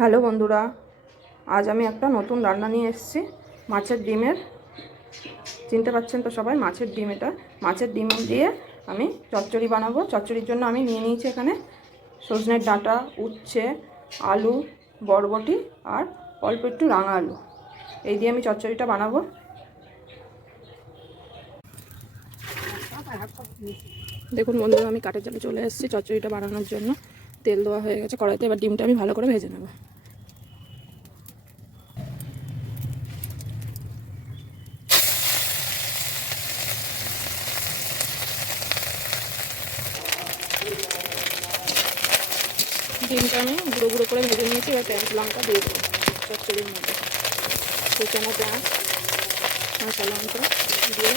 Hello বন্ধুরা, আজ আমি একটা নতুন রান্না নিয়ে এসেছি। মাছের ডিমের, চিনতে পারছেন তো সবাই, মাছের ডিম। এটা মাছের ডিম দিয়ে আমি চচ্চড়ি বানাবো। চচ্চড়ির জন্য আমি নিয়ে নিয়েছি এখানে সজনের ডাঁটা, উচ্ছে, আলু, বরবটি আর অল্প একটু রাঙা আলু। এই দিয়ে আমি চচ্চড়িটা বানাবো। দেখুন বন্ধুরা, আমি কাঠের জালে চলে এসেছি চচ্চড়িটা বানানোর জন্য। তেল দেওয়া হয়ে গেছে কড়াইতে। এবার ডিমটা আমি ভালো করে ভেজে নেব। ডিমটা আমি গুঁড়ো গুঁড়ো করে ভেজে নিয়েছি। এবার পেঁয়াজ লঙ্কা দিয়ে দেবো চচ্চড়ির মধ্যে। কুচানো পেঁয়াজ, কাঁচা লঙ্কা দিয়ে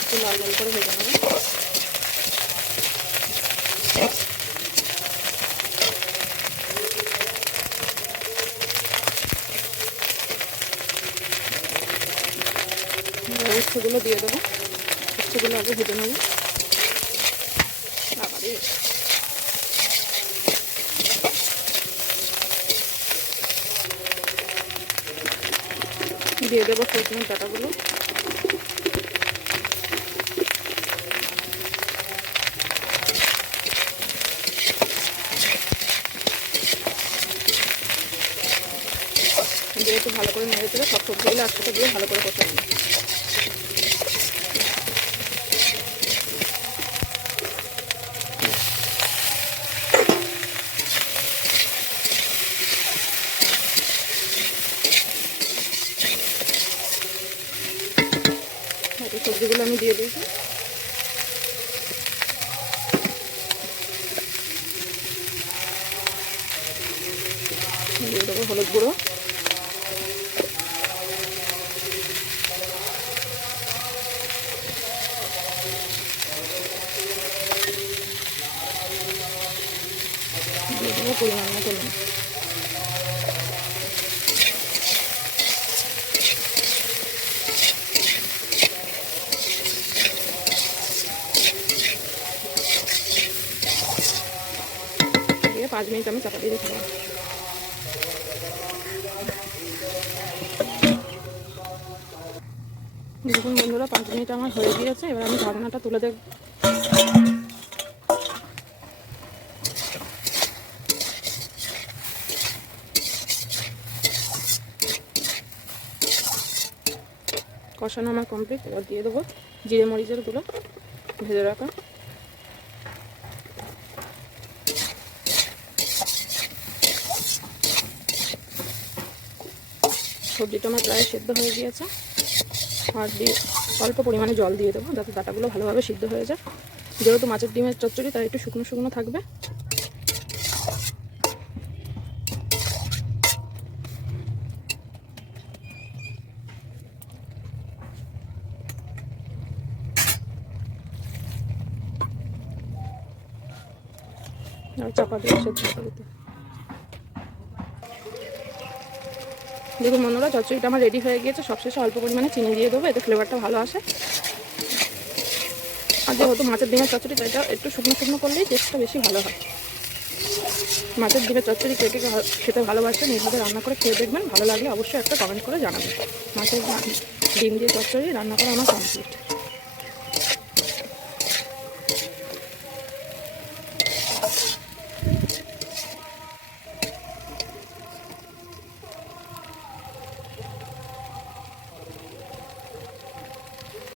একটু লাল লাল করে ভেজে নেবো। উচ্ছেগুলো দিয়ে দেবো। উচ্ছেগুলো আগে ভেজে নেবো। দিয়ে দেবো সজনের ডাঁটাগুলো। দিয়ে একটু ভালো করে নেড়ে চেড়ে সব সবজিগুলো একসাথে দিয়ে ভালো করে কষে নেব। সবজিগুলো আমি দিয়ে দিয়েছি। দিয়ে দেবো হলুদ গুঁড়ো, দিয়ে দেবো পরিমাণ মতো নুন। দিয়ে 5 মিনিট আমি চাপা দিয়ে রেখে দেবো। দেখুন বন্ধুরা, 5 মিনিট আমার হয়ে গিয়েছে। এবার আমি ঢাকনাটা তুলে দেব। কষানো আমার কমপ্লিট। এবার দিয়ে দেবো জিরে মরিচের গুঁড়ো ভেজে রাখা। সবজিটা আমার প্রায় সেদ্ধ হয়ে গিয়েছে। আর দিয়ে অল্প পরিমাণে জল দিয়ে দেবো যাতে ডাঁটাগুলো ভালোভাবে সিদ্ধ হয়ে যায়। যেহেতু মাছের ডিমের চচ্চড়ি, তাই একটু শুকনো শুকনো থাকবে। আর চাপা দিয়ে সেদ্ধ করে দিতে। দেখুন বন্ধুরা, চচ্চড়িটা আমার রেডি হয়ে গিয়েছে। সবশেষে অল্প পরিমাণে চিনি দিয়ে দেবো, এতে ফ্লেভারটা ভালো আসে। আর যেহেতু মাছের ডিমের চচ্চড়ি, তাই এটা একটু শুকনো শুকনো করলেই টেস্টটা বেশি ভালো হয়। মাছের ডিমের চচ্চড়ি কে কে খেতে ভালোবাসেন, এইভাবে রান্না করে খেয়ে দেখবেন। ভালো লাগলে অবশ্যই একটা কমেন্ট করে জানাবেন। মাছের ডিম দিয়ে চচ্চড়ি রান্না করা আমার কমপ্লিট।